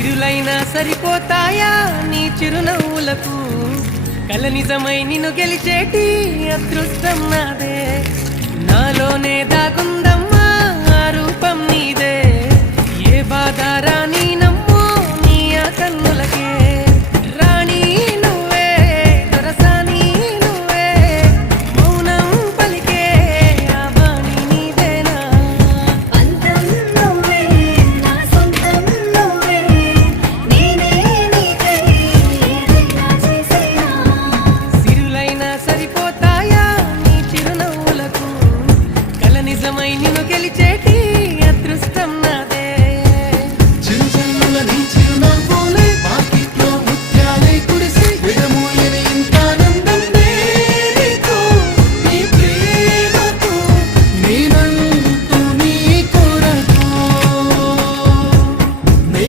ఇరులైనా సరిపోతాయా నీ చిరునవ్వులకు కల నిజమై నిన్ను గెలిచేటి అదృష్టం నాదే నాలోనే దాగుందమ్మా ఆ రూపం నీదే ఏ బాధ రాని